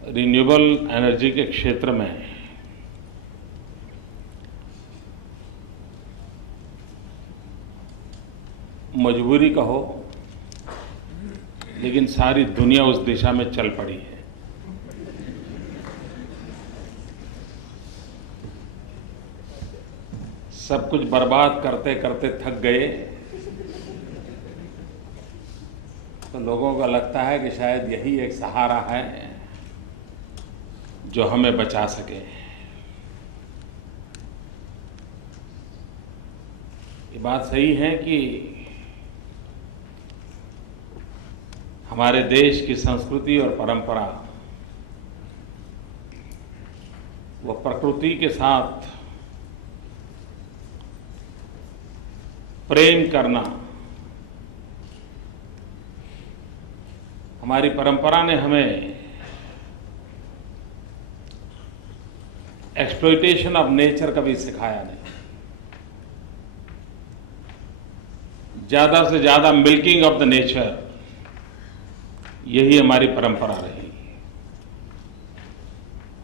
Renewable energy के क्षेत्र में मजबूरी कहो, लेकिन सारी दुनिया उस दिशा में चल पड़ी है। सब कुछ बर्बाद करते करते थक गए, तो लोगों को लगता है कि शायद यही एक सहारा है जो हमें बचा सके। ये बात सही है कि हमारे देश की संस्कृति और परंपरा वो प्रकृति के साथ प्रेम करना, हमारी परंपरा ने हमें एक्सप्लॉयटेशन ऑफ नेचर कभी सिखाया नहीं। ज्यादा से ज्यादा मिल्किंग ऑफ द नेचर, यही हमारी परंपरा रही।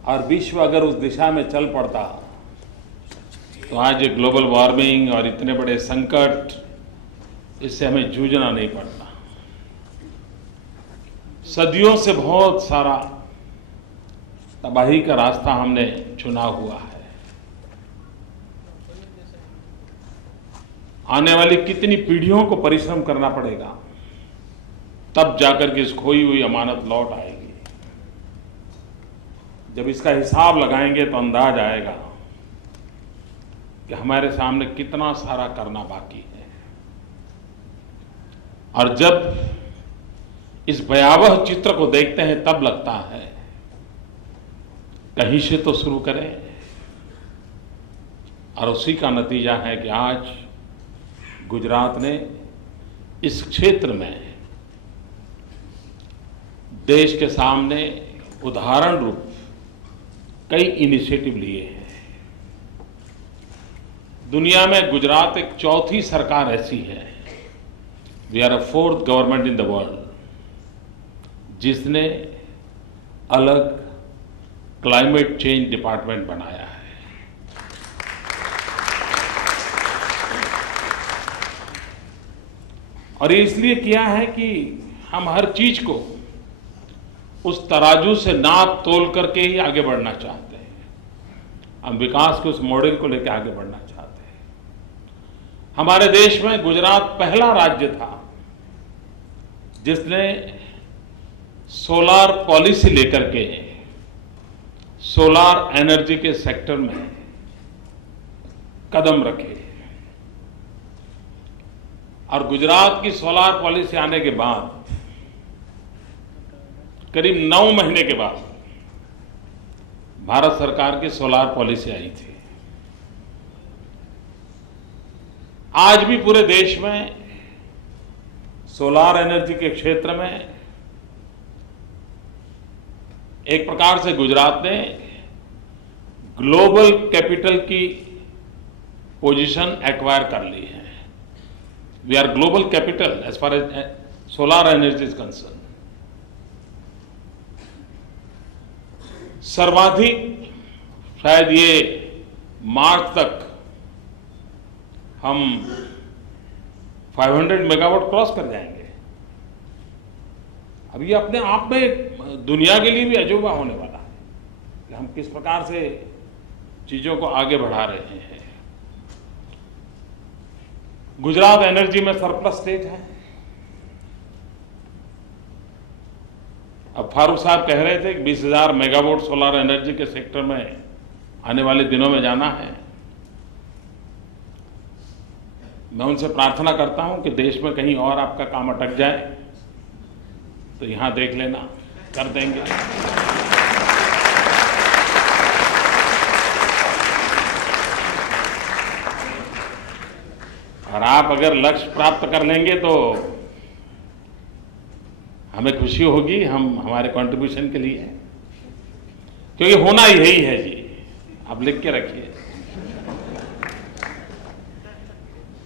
और विश्व अगर उस दिशा में चल पड़ता तो आज ये ग्लोबल वार्मिंग और इतने बड़े संकट, इससे हमें जूझना नहीं पड़ता। सदियों से बहुत सारा तबाही का रास्ता हमने चुना हुआ है। आने वाली कितनी पीढ़ियों को परिश्रम करना पड़ेगा, तब जाकर के इस खोई हुई अमानत लौट आएगी। जब इसका हिसाब लगाएंगे तो अंदाज आएगा कि हमारे सामने कितना सारा करना बाकी है। और जब इस भयावह चित्र को देखते हैं तब लगता है कहीं से तो शुरू करें। और उसी का नतीजा है कि आज गुजरात ने इस क्षेत्र में देश के सामने उदाहरण रूप कई इनिशिएटिव लिए हैं। दुनिया में गुजरात एक चौथी सरकार ऐसी है, we are a fourth government in the world, जिसने अलग क्लाइमेट चेंज डिपार्टमेंट बनाया है। और ये इसलिए किया है कि हम हर चीज को उस तराजू से नाप तोल करके ही आगे बढ़ना चाहते हैं। हम विकास के उस मॉडल को लेकर आगे बढ़ना चाहते हैं। हमारे देश में गुजरात पहला राज्य था जिसने सोलार पॉलिसी लेकर के सोलार एनर्जी के सेक्टर में कदम रखे। और गुजरात की सोलार पॉलिसी आने के बाद करीब 9 महीने के बाद भारत सरकार की सोलार पॉलिसी आई थी। आज भी पूरे देश में सोलार एनर्जी के क्षेत्र में एक प्रकार से गुजरात ने ग्लोबल कैपिटल की पोजीशन एक्वायर कर ली है। We are global capital as far as solar energy is concern. सर्वाधिक शायद ये मार्च तक हम 500 मेगावाट क्रॉस कर जाएंगे। अब ये अपने आप में दुनिया के लिए भी अजूबा होने वाला है कि हम किस प्रकार से चीजों को आगे बढ़ा रहे हैं। गुजरात एनर्जी में सरप्लस स्टेट है। अब फारूक साहब कह रहे थे कि 20,000 मेगावाट सोलर एनर्जी के सेक्टर में आने वाले दिनों में जाना है। मैं उनसे प्रार्थना करता हूं कि देश में कहीं और आपका काम अटक जाए तो यहां देख लेना, कर देंगे। और आप अगर लक्ष्य प्राप्त कर लेंगे तो हमें खुशी होगी, हम हमारे कंट्रीब्यूशन के लिए, क्योंकि होना यही है जी। आप लिख के रखिए,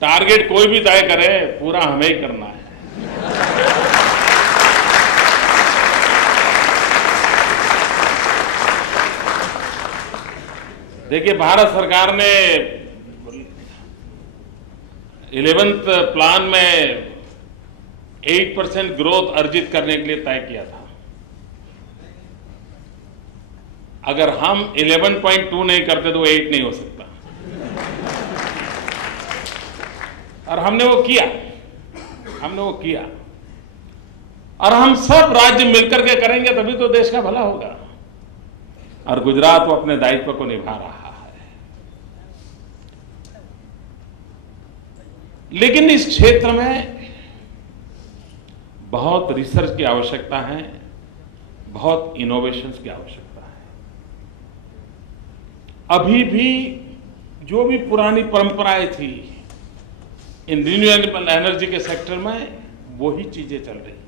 टारगेट कोई भी तय करे, पूरा हमें ही करना है। देखिए, भारत सरकार ने 11th प्लान में 8% ग्रोथ अर्जित करने के लिए तय किया था। अगर हम 11.2 नहीं करते तो 8 नहीं हो सकता, और हमने वो किया। और हम सब राज्य मिलकर के करेंगे तभी तो देश का भला होगा। और गुजरात वो अपने दायित्व को निभा रहा है। लेकिन इस क्षेत्र में बहुत रिसर्च की आवश्यकता है, बहुत इनोवेशंस की आवश्यकता है। अभी भी जो भी पुरानी परंपराएं थी इन रिन्यूएबल एनर्जी के सेक्टर में, वही चीजें चल रही हैं।